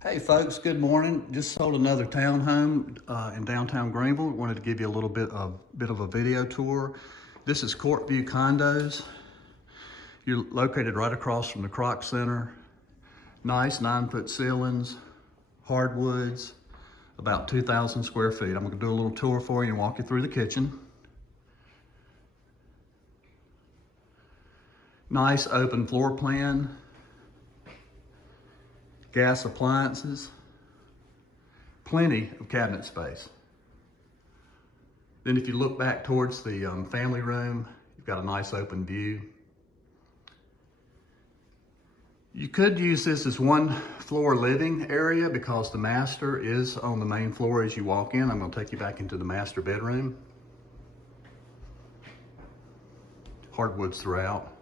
Hey folks, good morning. Just sold another townhome in downtown Greenville. Wanted to give you a little bit of a video tour. This is Courtview Condos. You're located right across from the Croc Center. Nice 9-foot ceilings, hardwoods, about 2,000 square feet. I'm gonna do a little tour for you and walk you through the kitchen. Nice open floor plan. Gas appliances, plenty of cabinet space. Then if you look back towards the family room, you've got a nice open view. You could use this as one floor living area because the master is on the main floor as you walk in. I'm going to take you back into the master bedroom. Hardwoods throughout.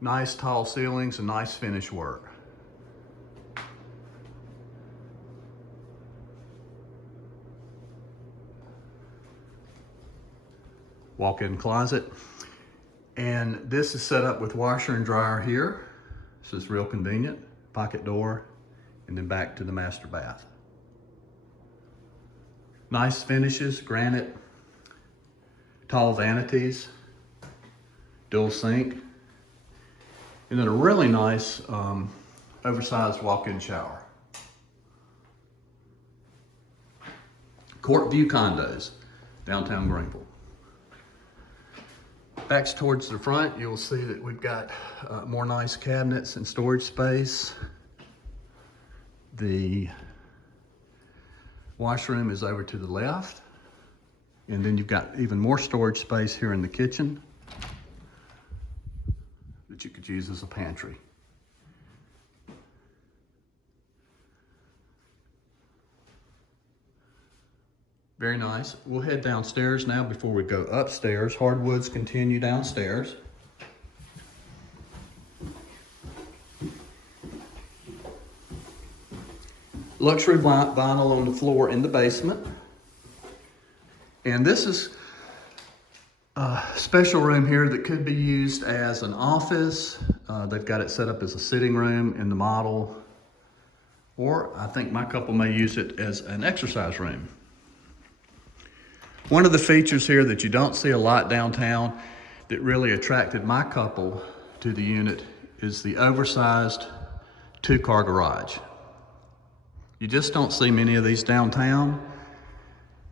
Nice tall ceilings and nice finish work. Walk-in closet. And this is set up with washer and dryer here. This is real convenient. Pocket door, and then back to the master bath. Nice finishes, granite, tall vanities, dual sink, and then a really nice oversized walk-in shower. Courtview Condos, downtown Greenville. Back towards the front, you'll see that we've got more nice cabinets and storage space. The washroom is over to the left. And then you've got even more storage space here in the kitchen that you could use as a pantry. Very nice. We'll head downstairs now before we go upstairs. Hardwoods continue downstairs. Luxury vinyl on the floor in the basement. And this is a special room here that could be used as an office. They've got it set up as a sitting room in the model. Or I think my couple may use it as an exercise room. One of the features here that you don't see a lot downtown that really attracted my couple to the unit is the oversized 2-car garage. You just don't see many of these downtown.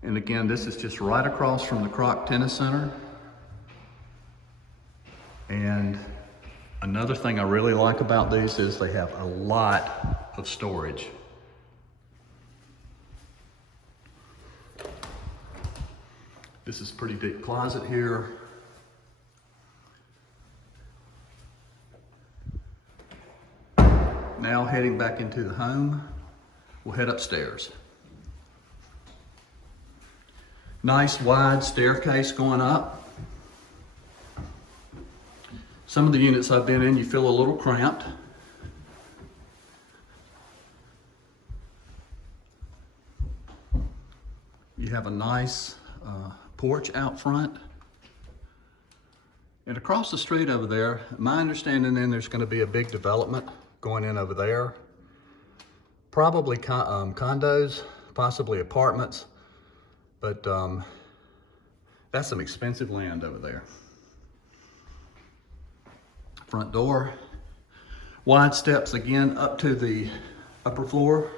And again, this is just right across from the Croc Tennis Center. And another thing I really like about these is they have a lot of storage. This is a pretty deep closet here. Now heading back into the home, we'll head upstairs. Nice wide staircase going up. Some of the units I've been in, you feel a little cramped. You have a nice porch out front. And across the street over there, my understanding then there's going to be a big development going in over there. Probably condos, possibly apartments, but that's some expensive land over there. Front door, wide steps again up to the upper floor.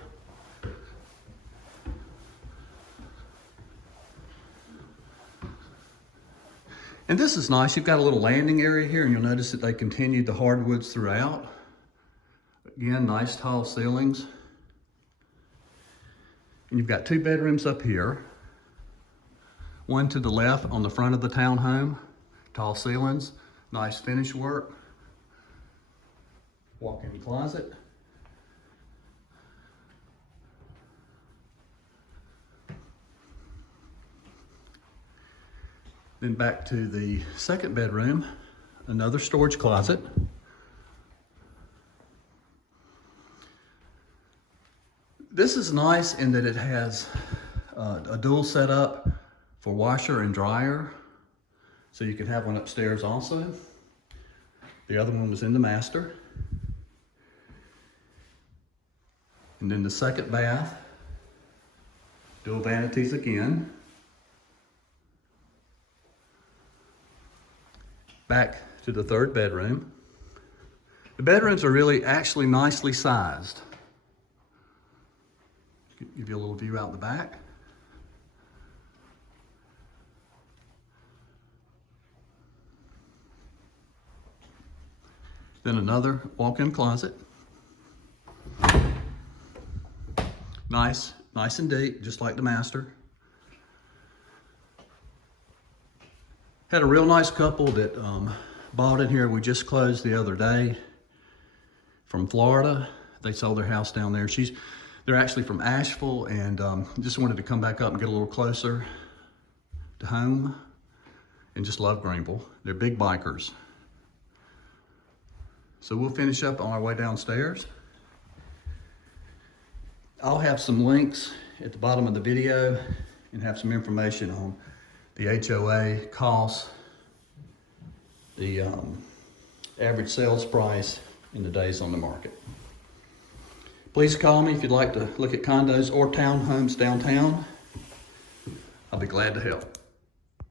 And this is nice. You've got a little landing area here, and you'll notice that they continued the hardwoods throughout. Again, nice tall ceilings. And you've got 2 bedrooms up here. One to the left on the front of the townhome. Tall ceilings, nice finish work. Walk-in closet. Then back to the second bedroom, another storage closet. This is nice in that it has a dual setup for washer and dryer. So you can have one upstairs also. The other one was in the master. And then the second bath, dual vanities again. Back to the third bedroom. The bedrooms are really actually nicely sized. Give you a little view out the back. Then another walk-in closet. Nice and deep, just like the master. Had a real nice couple that bought in here. We just closed the other day from Florida. They sold their house down there. They're actually from Asheville and just wanted to come back up and get a little closer to home and just love Greenville. They're big bikers. So we'll finish up on our way downstairs. I'll have some links at the bottom of the video and have some information on the HOA costs, the average sales price, and the days on the market. Please call me if you'd like to look at condos or townhomes downtown. I'll be glad to help.